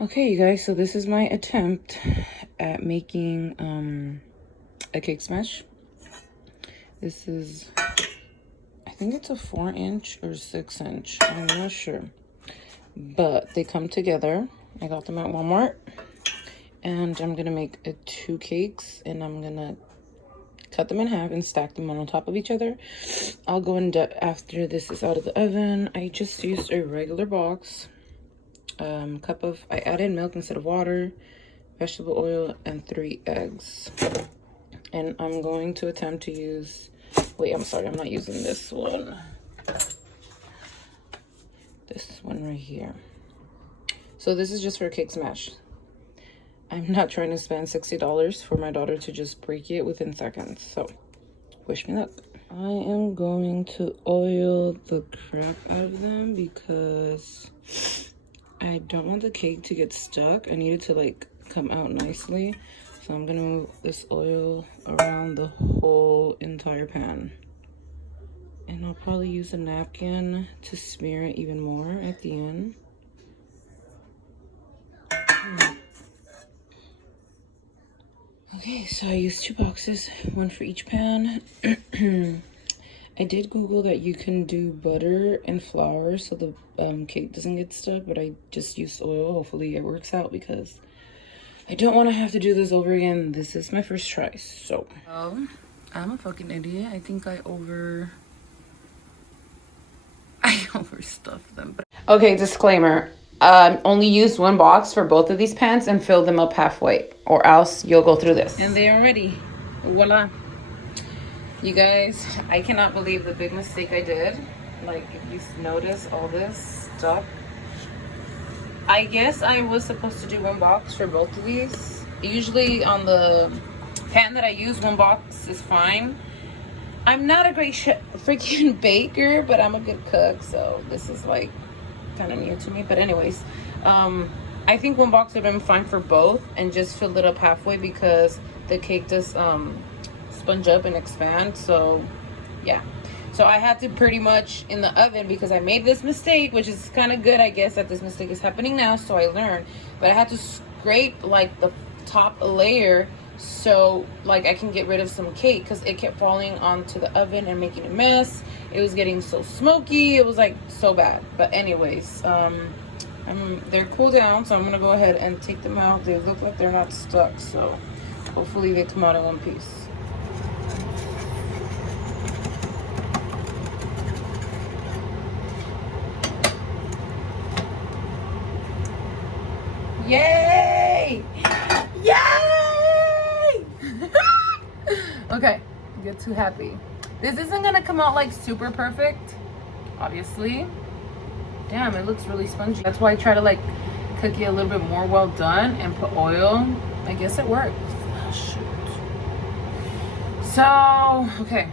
Okay, you guys, so this is my attempt at making a cake smash. This is, I think it's a 4-inch or 6-inch. I'm not sure. But they come together. I got them at Walmart. And I'm gonna make 2 cakes, and I'm gonna cut them in half and stack them on top of each other. I'll go in depth after this is out of the oven. I just used a regular box. I added milk instead of water, vegetable oil, and 3 eggs. And I'm going to attempt to use, wait, I'm sorry, I'm not using this one. This one right here. So this is just for a cake smash. I'm not trying to spend $60 for my daughter to just break it within seconds. So wish me luck. I am going to oil the crap out of them because I don't want the cake to get stuck. I need it to like come out nicely. So I'm gonna move this oil around the whole entire pan. And I'll probably use a napkin to smear it even more at the end. Okay, so I used 2 boxes, one for each pan. I did Google that you can do butter and flour so the cake doesn't get stuck, but I just used oil. Hopefully it works out because I don't want to have to do this over again. This is my first try, so. I'm a fucking idiot. I think I overstuffed them. Okay, disclaimer. Only use 1 box for both of these pans and fill them up halfway, or else you'll go through this. And they are ready. Voila. You guys, I cannot believe the big mistake I did. Like, if you notice all this stuff. I guess I was supposed to do 1 box for both of these. Usually on the pan that I use, 1 box is fine. I'm not a great freaking baker, but I'm a good cook, so this is like kind of new to me. But anyways, I think 1 box would have been fine for both, and just fill it up halfway because the cake does sponge up and expand. So yeah, so I had to pretty much in the oven because I made this mistake, which is kind of good, I guess, that this mistake is happening now, so I learned. But I had to scrape like the top layer so like I can get rid of some cake because it kept falling onto the oven and making a mess. It was getting so smoky. It was like so bad. But anyways, they're cooled down, so I'm gonna go ahead and take them out. They look like they're not stuck, so hopefully they come out in one piece. Yay! Yay! Okay, get too happy. This isn't gonna come out like super perfect, obviously. Damn, it looks really spongy. That's why I try to like cook it a little bit more well done and put oil. I guess it worked. Oh, shoot. So, okay.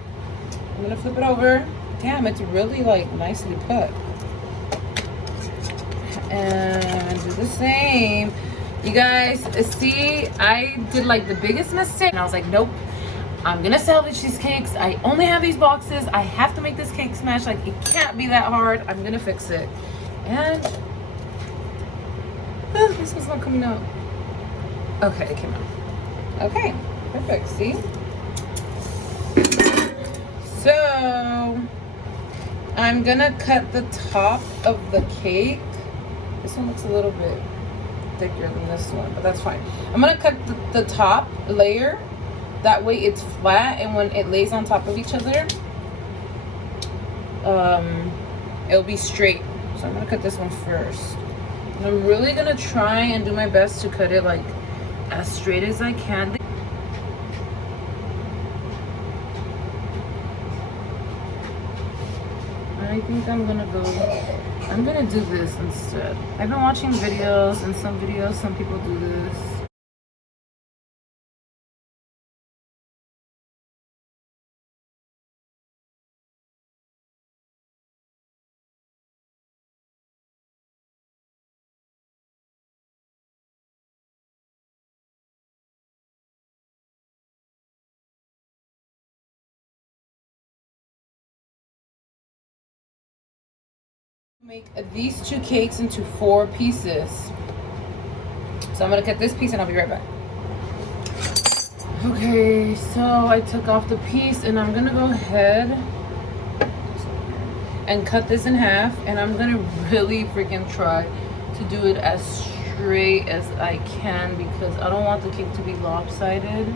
I'm gonna flip it over. Damn, it's really like nicely put. And do the same. You guys, see, I did like the biggest mistake. And I was like, nope. I'm gonna salvage these cakes. I only have these boxes. I have to make this cake smash. Like, it can't be that hard. I'm gonna fix it. And this was not coming out. Okay, it came out. Okay, perfect. See? So I'm gonna cut the top of the cake. This one looks a little bit thicker than this one, but that's fine. I'm gonna cut the top layer. That way it's flat, and when it lays on top of each other, it'll be straight. So I'm gonna cut this one first. And I'm really gonna try and do my best to cut it like as straight as I can. I think I'm gonna do this instead. I've been watching videos, and some people do this. Make these 2 cakes into 4 pieces. So I'm gonna cut this piece and I'll be right back. Okay, so I took off the piece and I'm gonna go ahead and cut this in half, and I'm gonna really freaking try to do it as straight as I can because I don't want the cake to be lopsided.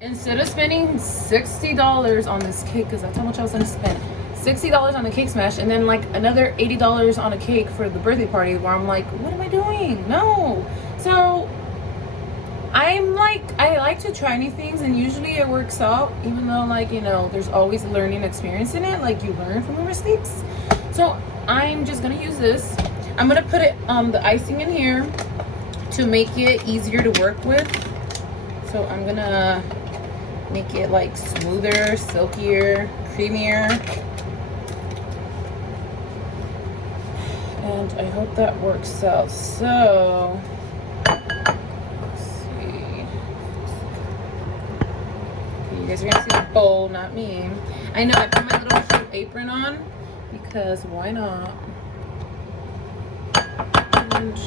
Instead of spending $60 on this cake, because that's how much I was gonna spend, $60 on the cake smash, and then like another $80 on a cake for the birthday party, where I'm like, what am I doing? No. So I'm like, I like to try new things, and usually it works out, even though, like, you know, there's always a learning experience in it. Like, you learn from your mistakes. So I'm just gonna use this. I'm gonna put it the icing in here to make it easier to work with. So I'm gonna make it like smoother, silkier, creamier. And I hope that works out. So let's see. Okay, you guys are gonna see the bowl, not me. I know I put my little cute apron on because why not? And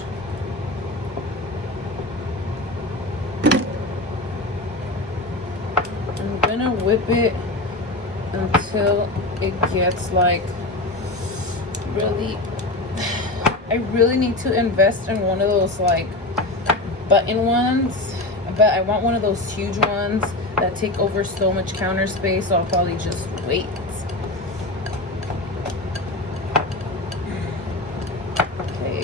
I'm gonna whip it until it gets like really, I really need to invest in one of those like button ones, but I want one of those huge ones that take over so much counter space, so I'll probably just wait. Okay.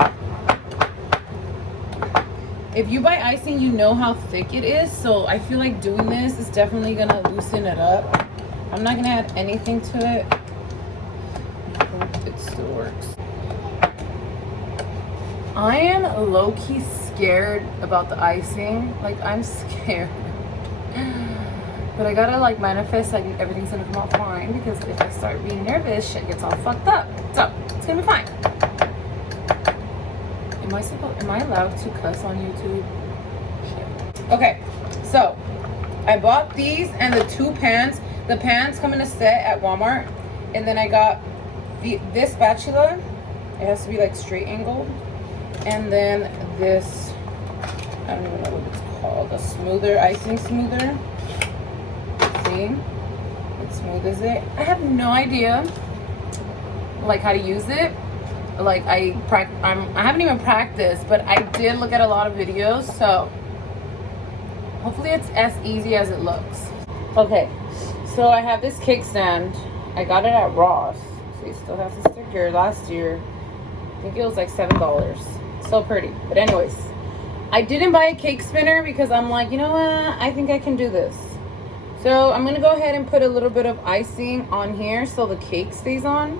If you buy icing, you know how thick it is, so I feel like doing this is definitely gonna loosen it up. I'm not gonna add anything to it. I hope it still works. I am low-key scared about the icing. Like, I'm scared. But I gotta like manifest like everything's gonna come out fine, because if I start being nervous, shit gets all fucked up. So it's gonna be fine. Am I allowed to cuss on YouTube? Shit. Okay, so I bought these and the two pans. The pans come in a set at Walmart, and then I got this spatula. It has to be like straight angled, and then this, I don't even know what it's called, a smoother, icing smoother. See, it smooths it. I have no idea like how to use it. Like I haven't even practiced, but I did look at a lot of videos, so hopefully it's as easy as it looks. Okay, so I have this cake stand. I got it at Ross. So it still has a sticker. Last year, I think it was like $7. So pretty. But anyways, I didn't buy a cake spinner because I'm like, you know what? I think I can do this. So I'm gonna go ahead and put a little bit of icing on here so the cake stays on.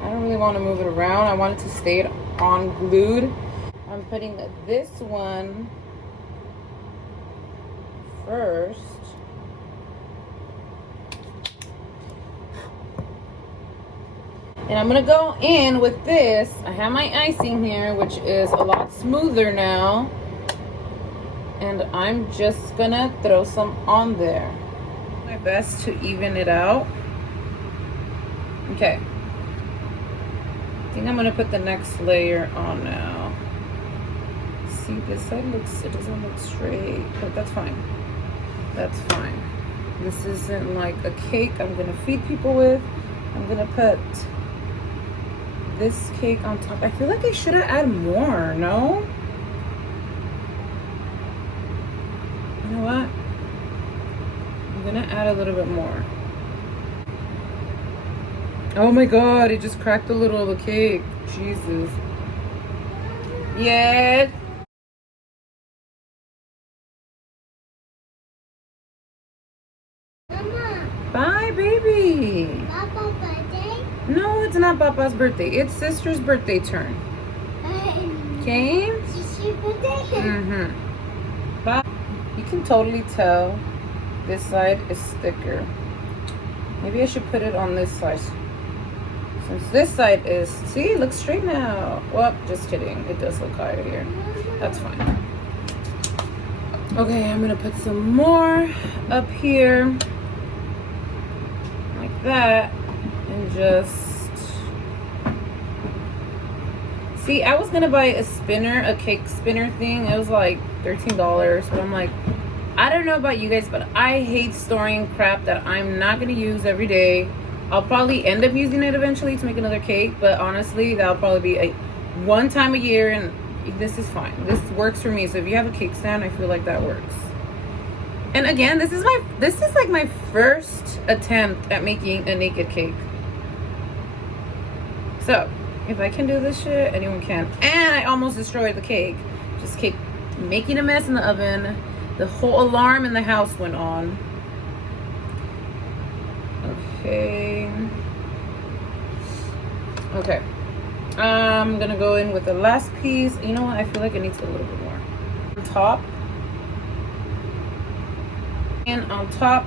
I don't really want to move it around. I want it to stay on glued. I'm putting this one first. And I'm gonna go in with this. I have my icing here, which is a lot smoother now. And I'm just gonna throw some on there. My best to even it out. Okay. I think I'm gonna put the next layer on now. See, this side it doesn't look straight, but that's fine. That's fine. This isn't like a cake I'm gonna feed people with. I'm gonna put this cake on top. I feel like I should have added more, no? You know what? I'm gonna add a little bit more. Oh my god, it just cracked a little of the cake. Jesus. Yes. Mama. Bye, baby. Papa's birthday? No, it's not Papa's birthday. It's sister's birthday turn. Okay? Sister's birthday? Mm-hmm. Bye. You can totally tell this side is thicker. Maybe I should put it on this side Since this side is, see, it looks straight now. Well, just kidding. It does look higher here. That's fine. Okay, I'm gonna put some more up here. Like that. And just... See, I was gonna buy a spinner, a cake spinner thing. It was like $13. But I'm like, I don't know about you guys, but I hate storing crap that I'm not gonna use every day. I'll probably end up using it eventually to make another cake, but honestly, that'll probably be a one time a year, and this is fine. This works for me. So if you have a cake stand, I feel like that works. And again, this is like my first attempt at making a naked cake. So if I can do this shit, anyone can. And I almost destroyed the cake. Just kept making a mess in the oven. The whole alarm in the house went on. Okay. Okay. I'm gonna go in with the last piece. You know what? I feel like it needs a little bit more. On top. And on top.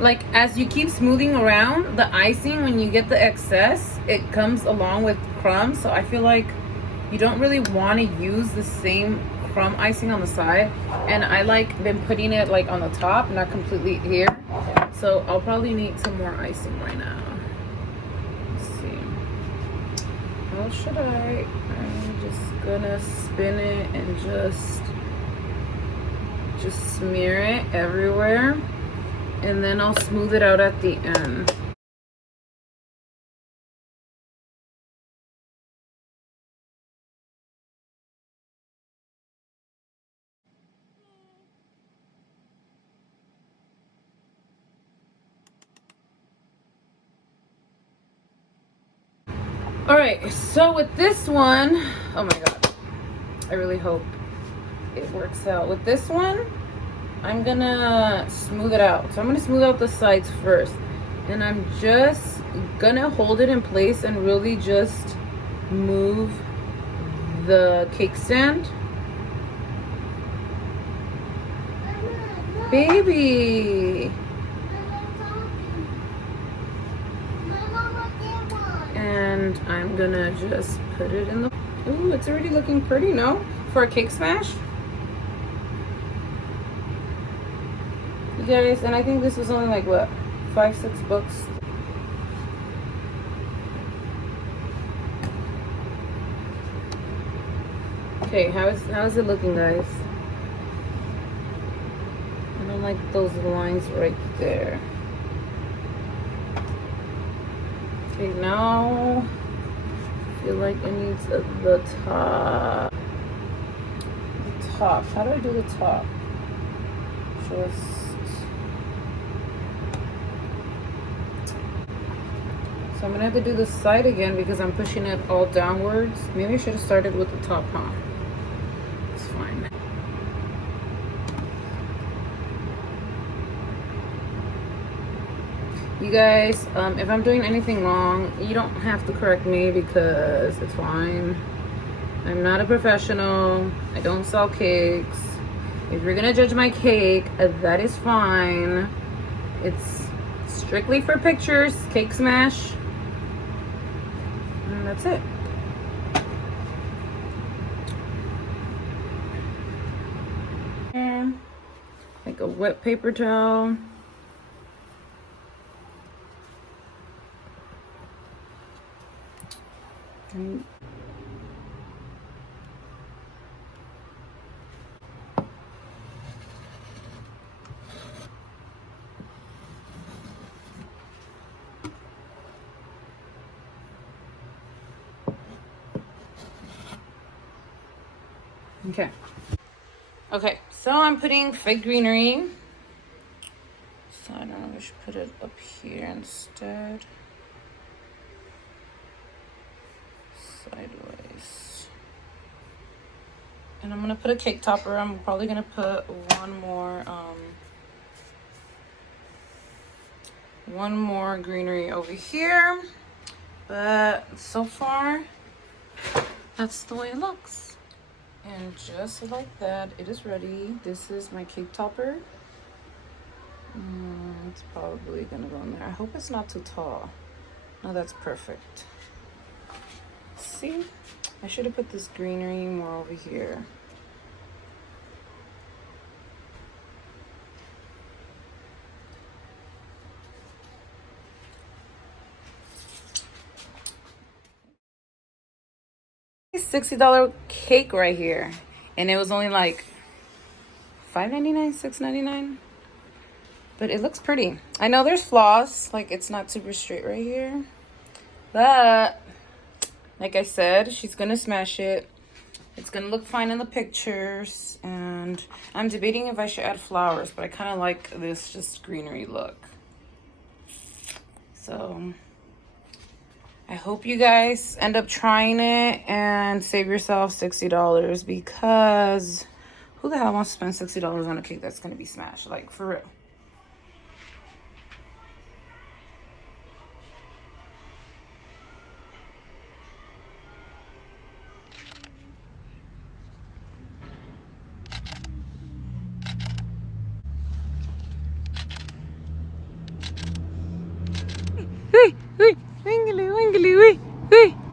Like, as you keep smoothing around the icing, when you get the excess, it comes along with crumbs. So I feel like you don't really want to use the same crumb icing on the side. And I like been putting it like on the top, not completely here. So I'll probably need some more icing right now. Let's see. How should I? I'm just gonna spin it and just smear it everywhere. And then I'll smooth it out at the end. All right, so with this one, oh my God, I really hope it works out. With this one, I'm gonna smooth it out. So I'm gonna smooth out the sides first. And I'm just gonna hold it in place and really just move the cake stand. Baby. And I'm gonna just put it in the, ooh, it's already looking pretty, no? For a cake smash. You guys, and I think this was only like what, $5-6. Okay, how is it looking, guys? I don't like those lines right there. Okay, now I feel like it needs the top. The top. How do I do the top? Just. So I'm gonna have to do the side again because I'm pushing it all downwards. Maybe I should have started with the top, huh? It's fine. You guys, if I'm doing anything wrong, you don't have to correct me because it's fine. I'm not a professional. I don't sell cakes. If you're gonna judge my cake, that is fine. It's strictly for pictures, cake smash. And that's it. And like a wet paper towel. And okay, so I'm putting fake greenery. So I don't know if I should put it up here instead. Sideways. And I'm gonna put a cake topper. I'm probably gonna put one more greenery over here. But so far, that's the way it looks. And just like that, it is ready. This is my cake topper. It's probably gonna go in there. I hope it's not too tall. No, that's perfect. See? I should have put this greenery more over here. $60 cake right here. And it was only like $5.99, $6.99. But it looks pretty. I know there's flaws, like it's not super straight right here. But like I said, she's gonna smash it. It's gonna look fine in the pictures. And I'm debating if I should add flowers, but I kind of like this just greenery look. So I hope you guys end up trying it and save yourself $60, because who the hell wants to spend $60 on a cake that's gonna be smashed? Like, for real. Wee, wee, wingly, wingly, wee, wee.